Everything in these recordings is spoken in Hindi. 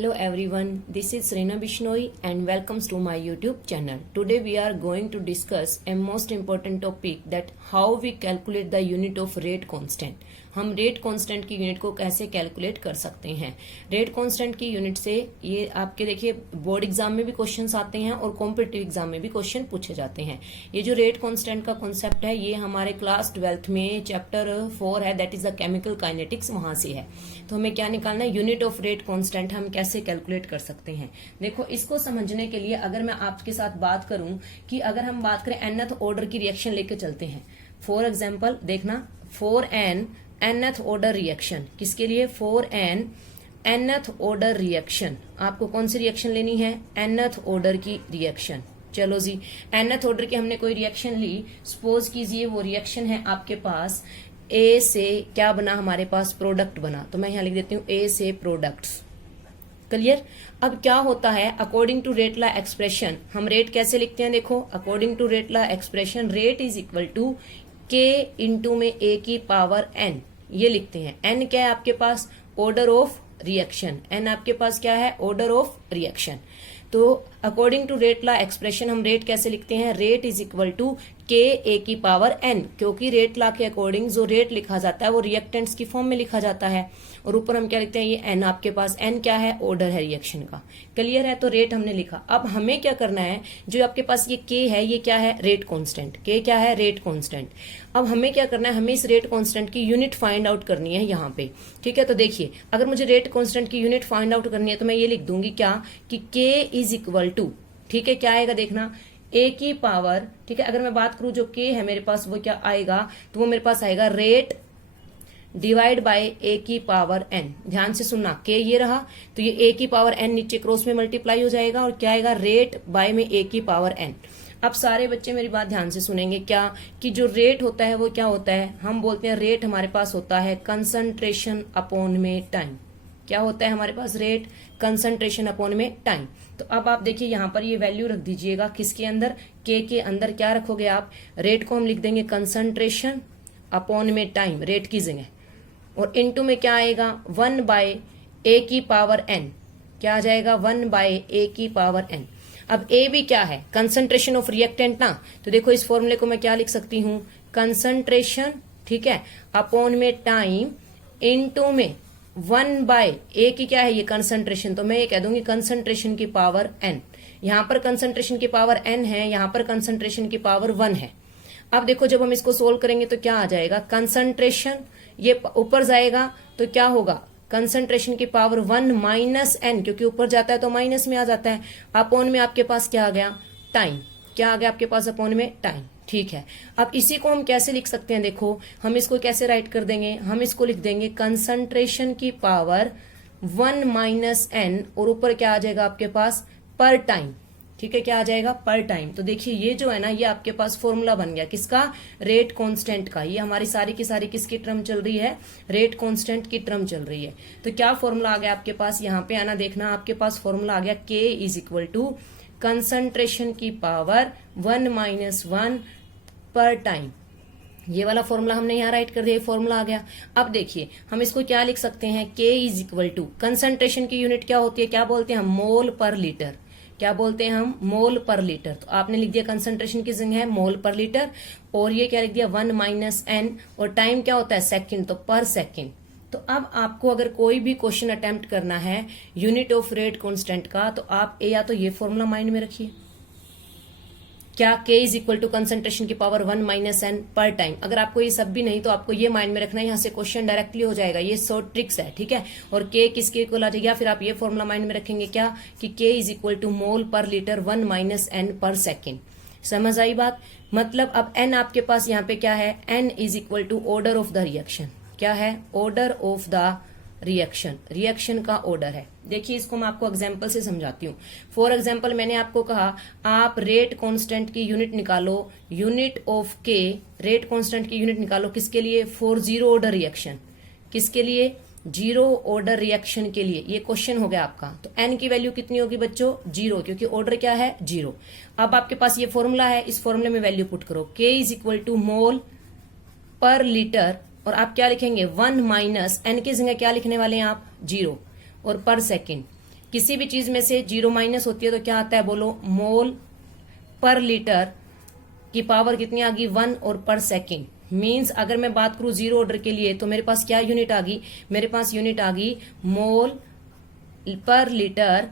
Hello everyone, this is Reena Bishnoi and welcomes to my YouTube channel. Today we are going to discuss a most important topic that how we calculate the unit of rate constant. हम रेट कांस्टेंट की यूनिट को कैसे कैलकुलेट कर सकते हैं। रेट कांस्टेंट की यूनिट से ये आपके देखिए बोर्ड एग्जाम में भी क्वेश्चंस आते हैं और कॉम्पिटिटिव एग्जाम में भी क्वेश्चन पूछे जाते हैं। ये जो रेट कांस्टेंट का कॉन्सेप्ट है ये हमारे क्लास 12th में चैप्टर 4 है, that is the chemical kinetics, वहां से है। तो हमें क्या निकालना है, यूनिट ऑफ रेट कांस्टेंट हम कैसे कैलकुलेट कर सकते हैं। देखो इसको समझने के लिए अगर मैं आपके साथ बात करूं कि अगर हम बात करें nth ऑर्डर की रिएक्शन लेके चलते हैं। फॉर एग्जाम्पल देखना 4n nth ऑर्डर रिएक्शन, किसके लिए 4n nth ऑर्डर रिएक्शन, आपको कौन सी रिएक्शन लेनी है, nth ऑर्डर की रिएक्शन। चलो जी nth ऑर्डर की हमने कोई रिएक्शन ली, सपोज कीजिए वो रिएक्शन है आपके पास ए से क्या बना, हमारे पास प्रोडक्ट बना, तो मैं यहां लिख देती हूँ ए से प्रोडक्ट्स। क्लियर। अब क्या होता है, according to rate law expression हम रेट कैसे लिखते हैं, देखो according to rate law expression rate is equal to K into में ए की पावर एन, ये लिखते हैं। एन क्या है आपके पास, ऑर्डर ऑफ रिएक्शन, एन आपके पास क्या है, ऑर्डर ऑफ रिएक्शन। तो according to rate law expression हम रेट कैसे लिखते हैं, रेट इज इक्वल टू के ए की पावर एन, क्योंकि रेट लॉ के अकॉर्डिंग जो रेट लिखा जाता है वो रिएक्टेंट्स की फॉर्म में लिखा जाता है, और ऊपर हम क्या लिखते हैं, ये एन आपके पास, एन क्या है, ऑर्डर है रिएक्शन का। क्लियर है, तो रेट हमने लिखा। अब हमें क्या करना है, जो आपके पास ये के है ये क्या है, रेट कांस्टेंट, के क्या है, रेट कांस्टेंट। अब हमें क्या करना है, हमें इस रेट कांस्टेंट की यूनिट फाइंड आउट करनी है यहाँ पे। ठीक है, तो देखिए अगर मुझे रेट कांस्टेंट की यूनिट फाइंड आउट करनी है तो मैं ये लिख दूंगी क्या, कि के इज इक्वल टू, ठीक है क्या आएगा देखना, ए की पावर, ठीक है अगर मैं बात करूं जो के है मेरे पास वो क्या आएगा, तो वो मेरे पास आएगा रेट डिवाइड बाय ए की पावर एन। ध्यान से सुनना, के ये रहा तो ये ए की पावर एन नीचे क्रॉस में मल्टीप्लाई हो जाएगा, और क्या आएगा, रेट बाय में ए की पावर एन। अब सारे बच्चे मेरी बात ध्यान से सुनेंगे, क्या कि जो रेट होता है वो क्या होता है, हम बोलते हैं रेट हमारे पास होता है कंसंट्रेशन अपॉन में टाइम। क्या होता है हमारे पास, रेट कंसंट्रेशन अपॉन में टाइम। तो अब आप देखिए यहाँ पर ये वैल्यू रख दीजिएगा, किसके अंदर, के अंदर क्या रखोगे आप, रेट को हम लिख देंगे कंसंट्रेशन अपॉन में टाइम, रेट की जगह, और इनटू में क्या आएगा, 1 बाय ए की पावर एन, क्या आ जाएगा, 1 बाय ए की पावर एन। अब ए भी क्या है, कंसंट्रेशन ऑफ रिएक्टेंट ना, तो देखो इस फॉर्मूले को मैं क्या लिख सकती हूँ, कंसंट्रेशन, ठीक है, अपॉन में टाइम इनटू में 1 बाय ए की क्या है, ये कंसंट्रेशन, तो मैं ये कह दूंगी कंसंट्रेशन की पावर एन। यहां पर कंसंट्रेशन की पावर एन है, यहां पर कंसंट्रेशन की पावर 1 है। अब देखो जब हम इसको सोल्व करेंगे तो क्या आ जाएगा, कंसंट्रेशन ये ऊपर जाएगा तो क्या होगा, कंसंट्रेशन की पावर 1 माइनस एन, क्योंकि ऊपर जाता है तो माइनस में आ जाता है, अपॉन में आपके पास क्या आ गया, टाइम, क्या आ गया आपके पास, अपॉन में टाइम। ठीक है, अब इसी को हम कैसे लिख सकते हैं, देखो हम इसको कैसे राइट कर देंगे, हम इसको लिख देंगे कंसंट्रेशन की पावर 1 माइनस एन, और ऊपर क्या आ जाएगा आपके पास, पर टाइम। ठीक है, क्या आ जाएगा, पर टाइम। तो देखिए ये जो है ना, ये आपके पास फॉर्मूला बन गया, किसका, रेट कांस्टेंट का। ये हमारी सारी की सारी किसकी टर्म चल रही है, रेट कांस्टेंट की टर्म चल रही है। तो क्या फॉर्मूला आ गया आपके पास, यहाँ पे आना देखना, आपके पास फॉर्मूला आ गया, के इज इक्वल टू कंसंट्रेशन की पावर 1 माइनस 1 पर टाइम। ये वाला फॉर्मूला हमने यहाँ राइट कर दिया, फॉर्मूला आ गया। अब देखिए हम इसको क्या लिख सकते हैं, के इज इक्वल टू, कंसंट्रेशन की यूनिट क्या होती है, क्या बोलते हैं हम, मोल पर लीटर, क्या बोलते हैं हम, मोल पर लीटर। तो आपने लिख दिया कंसंट्रेशन की जगह है मोल पर लीटर, और ये क्या लिख दिया 1 माइनस एन, और टाइम क्या होता है, सेकंड, तो पर सेकंड। तो अब आपको अगर कोई भी क्वेश्चन अटेम्प्ट करना है यूनिट ऑफ रेट कांस्टेंट का, तो आप या तो ये फॉर्मूला माइंड में रखिए, क्या, के इज इक्वल टू कंसंट्रेशन की पावर 1 माइनस एन पर टाइम। अगर आपको ये सब भी नहीं तो आपको ये माइंड में रखना है, यहाँ से क्वेश्चन डायरेक्टली हो जाएगा, ये शॉर्ट ट्रिक्स है, ठीक है। और के किसके इक्वल आ जाएगा, फिर आप ये फॉर्मूला माइंड में रखेंगे, क्या, कि के is equal to mole per litre 1 minus N पर सेकेंड। समझ आई बात, मतलब अब एन आपके पास यहाँ पे क्या है, n is equal to order of the reaction, क्या है, order of the reaction, reaction का ऑर्डर है। देखिए इसको मैं आपको एग्जांपल से समझाती हूँ। फॉर एग्जांपल मैंने आपको कहा आप रेट कांस्टेंट की यूनिट निकालो, यूनिट ऑफ के, रेट कांस्टेंट की यूनिट निकालो किसके लिए, फॉर जीरो ऑर्डर रिएक्शन, किसके लिए, जीरो ऑर्डर रिएक्शन के लिए। ये क्वेश्चन हो गया आपका। तो एन की वैल्यू कितनी होगी बच्चों, 0, क्योंकि ऑर्डर क्या है, 0। अब आपके पास ये फॉर्मूला है, इस फॉर्मूले में वैल्यू पुट करो, के is equal to mole per litre, और आप क्या लिखेंगे, 1 माइनस एन की जगह क्या लिखने वाले हैं आप, 0, और पर सेकेंड। किसी भी चीज में से 0 माइनस होती है तो क्या आता है बोलो, मोल पर लीटर की पावर कितनी आ गई 1 और पर सेकेंड। मीन्स अगर मैं बात करूं जीरो ऑर्डर के लिए तो मेरे पास क्या यूनिट आ गई, मेरे पास यूनिट आ गई मोल पर लीटर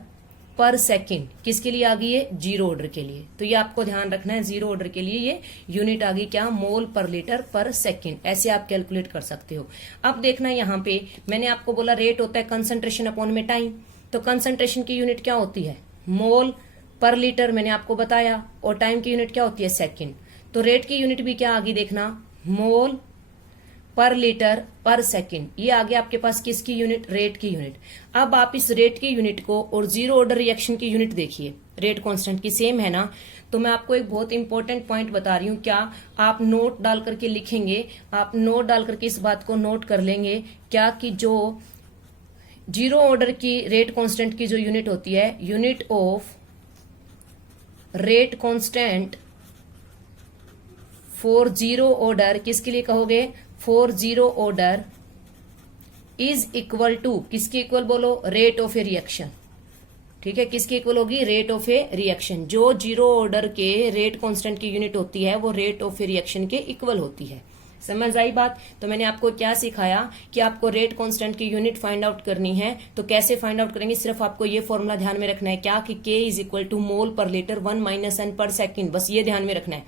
पर सेकेंड। किसके लिए आ गई है, जीरो ऑर्डर के लिए। तो ये आपको ध्यान रखना है, जीरो ऑर्डर के लिए ये यूनिट आ गई क्या, मोल पर लीटर पर सेकेंड। ऐसे आप कैलकुलेट कर सकते हो। अब देखना यहाँ पे मैंने आपको बोला रेट होता है कंसंट्रेशन अपॉन में टाइम, तो कंसंट्रेशन की यूनिट क्या होती है, मोल पर लीटर मैंने आपको बताया, और टाइम की यूनिट क्या होती है, सेकेंड। तो रेट की यूनिट भी क्या आ गई देखना, मोल पर लीटर पर सेकेंड। ये आ गया आपके पास किसकी यूनिट, रेट की यूनिट। अब आप इस रेट की यूनिट को और जीरो ऑर्डर रिएक्शन की यूनिट देखिए, रेट कांस्टेंट की सेम है ना। तो मैं आपको एक बहुत इंपॉर्टेंट पॉइंट बता रही हूं, क्या आप नोट डाल करके लिखेंगे, आप नोट डाल करके इस बात को नोट कर लेंगे क्या, कि जो जीरो ऑर्डर की रेट कांस्टेंट की जो यूनिट होती है, unit of rate constant for zero order, किसके लिए कहोगे, for zero order is equal to, किसके इक्वल बोलो, रेट ऑफ ए रिएक्शन। ठीक है, किसके इक्वल होगी, रेट ऑफ ए रिएक्शन। जो जीरो ऑर्डर के रेट कांस्टेंट की यूनिट होती है वो रेट ऑफ ए रिएक्शन के इक्वल होती है। समझ आई बात। तो मैंने आपको क्या सिखाया कि आपको रेट कांस्टेंट की यूनिट फाइंड आउट करनी है। तो कैसे फाइंड आउट करेंगे, सिर्फ आपको ये फॉर्मूला ध्यान में रखना है क्या, कि K is equal to mole per litre 1 minus n per second. बस ये ध्यान में रखना है,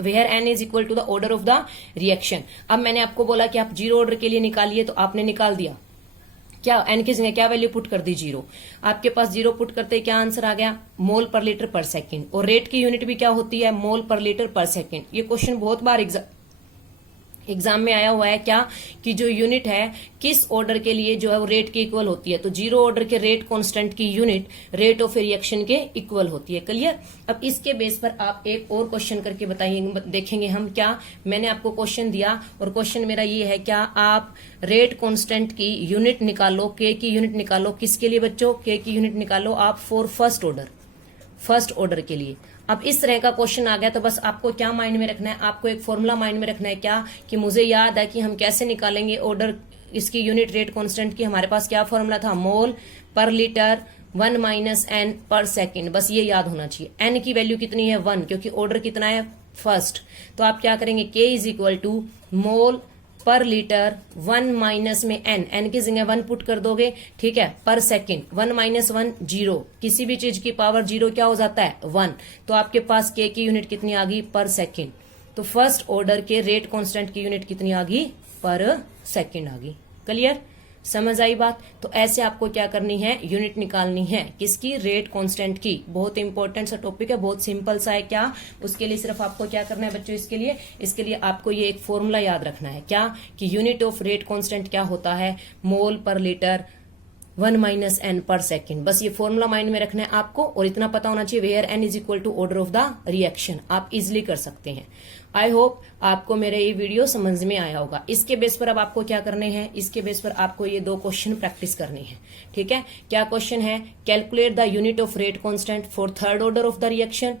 where n is equal to the order of the reaction. अब मैंने आपको बोला कि आप जीरो ऑर्डर के लिए निकालिए, तो आपने निकाल दिया क्या, n की जगह क्या वैल्यू पुट कर दी, जीरो। आपके पास जीरो पुट करते क्या आंसर आ गया, मोल पर लीटर पर सेकेंड। और रेट की यूनिट भी क्या होती है, मोल पर लीटर पर सेकेंड। ये क्वेश्चन बहुत बार एग्जाम में आया हुआ है क्या, कि जो यूनिट है किस ऑर्डर के लिए जो है वो रेट के इक्वल होती है। तो जीरो ऑर्डर के रेट कांस्टेंट की यूनिट रेट ऑफ रिएक्शन के इक्वल होती है। क्लियर। अब इसके बेस पर आप एक और क्वेश्चन करके बताइए, देखेंगे हम क्या। मैंने आपको क्वेश्चन दिया और क्वेश्चन मेरा ये है, क्या आप रेट कांस्टेंट की यूनिट निकालो, के की यूनिट निकालो। किसके लिए बच्चों, के की यूनिट निकालो आप फॉर फर्स्ट ऑर्डर के लिए। अब इस तरह का क्वेश्चन आ गया तो बस आपको क्या माइंड में रखना है, आपको एक फॉर्मूला माइंड में रखना है क्या, कि मुझे याद है कि हम कैसे निकालेंगे ऑर्डर इसकी यूनिट रेट कांस्टेंट की। हमारे पास क्या फॉर्मूला था, मोल per litre 1 minus n per second. बस ये याद होना चाहिए। n की वैल्यू कितनी है 1, क्योंकि ऑर्डर कितना है फर्स्ट। तो आप क्या करेंगे, K is equal to mole per litre 1 minus में n की जगह 1 पुट कर दोगे। ठीक है, पर सेकेंड 1 माइनस 1 0, किसी भी चीज की पावर 0 क्या हो जाता है 1। तो आपके पास K की यूनिट कितनी आ गई, पर सेकेंड। तो फर्स्ट ऑर्डर के रेट कांस्टेंट की यूनिट कितनी आ गई, पर सेकेंड आ गई। क्लियर, समझ आई बात। तो ऐसे आपको क्या करनी है, यूनिट निकालनी है किसकी, रेट कांस्टेंट की। बहुत इंपॉर्टेंट सा टॉपिक है, बहुत सिंपल सा है। क्या उसके लिए सिर्फ आपको क्या करना है बच्चों, इसके लिए आपको ये एक फॉर्मूला याद रखना है क्या, कि यूनिट ऑफ रेट कांस्टेंट क्या होता है, मोल per litre 1 minus n per second. बस ये फॉर्मूला माइंड में रखना है आपको, और इतना पता होना चाहिए where n is equal to order of the reaction. आप इजिली कर सकते हैं। आई होप आपको मेरा ये वीडियो समझ में आया होगा। इसके बेस पर अब आपको क्या करने हैं, इसके बेस पर आपको ये 2 क्वेश्चन प्रैक्टिस करने हैं। ठीक है, क्या क्वेश्चन है, calculate the unit of rate constant for third order of the reaction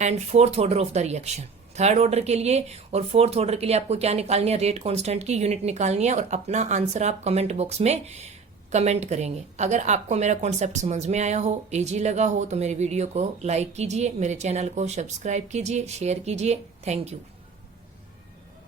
and fourth order of the reaction. Third order के लिए और फोर्थ ऑर्डर के लिए आपको क्या निकालनी है, रेट कांस्टेंट की यूनिट निकालनी है, और अपना आंसर आप कमेंट बॉक्स में कमेंट करेंगे। अगर आपको मेरा कॉन्सेप्ट समझ में आया हो, इजी लगा हो, तो मेरे वीडियो को लाइक कीजिए, मेरे चैनल को सब्सक्राइब कीजिए, शेयर कीजिए। Thank you.